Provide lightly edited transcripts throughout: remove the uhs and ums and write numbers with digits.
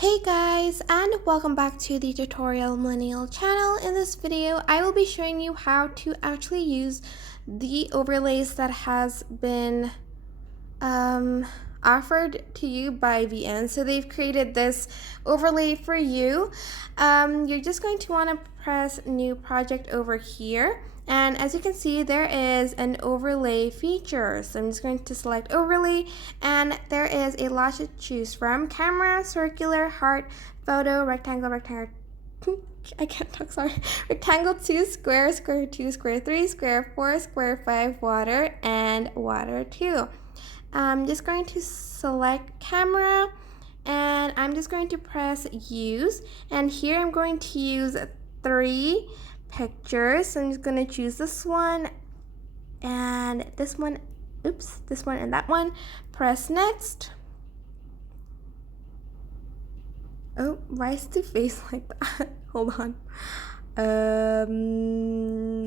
Hey guys, and welcome back to the Tutorial Millennial channel. In this video, I will be showing you how to actually use the overlays that has been offered to you by VN. So they've created this overlay for you. You're just going to want to press new project over here. And as you can see, there is an overlay feature. So I'm just going to select overlay, and there is a lot to choose from: camera, circular, heart, photo, rectangle, I can't talk, sorry. Rectangle 2, square, square 2, square 3, square 4, square 5, water, and water 2. I'm just going to select camera, and I'm just going to press use, and here I'm going to use 3 pictures. So I'm just going to choose this one and this one, this one and that one. Press next. Oh, why is the face like that? Hold on.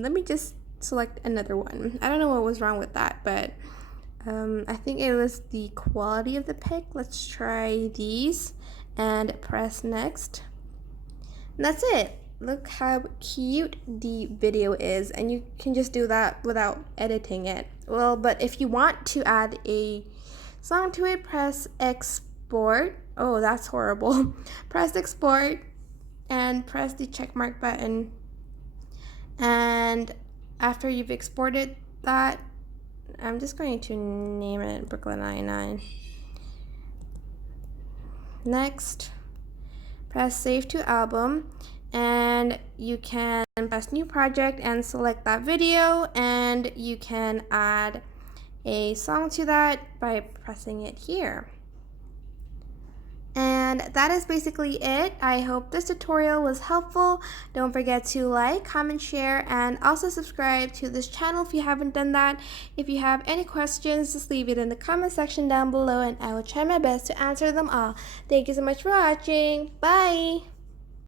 Let me just select another one. I don't know what was wrong with that, but I think it was the quality of the pic. Let's try these and press next. And that's it. Look how cute the video is, and you can just do that without editing it. Well, but if you want to add a song to it, press export. Oh, that's horrible. Press export and press the check mark button. And after you've exported that, I'm just going to name it Brooklyn Nine-Nine. Next, press save to album, and you can press new project and select that video, and you can add a song to that by pressing it here. And that is basically it. I hope this tutorial was helpful. Don't forget to like, comment, share, and also subscribe to this channel if you haven't done that. If you have any questions, just leave it in the comment section down below, and I will try my best to answer them all. Thank you so much for watching. Bye!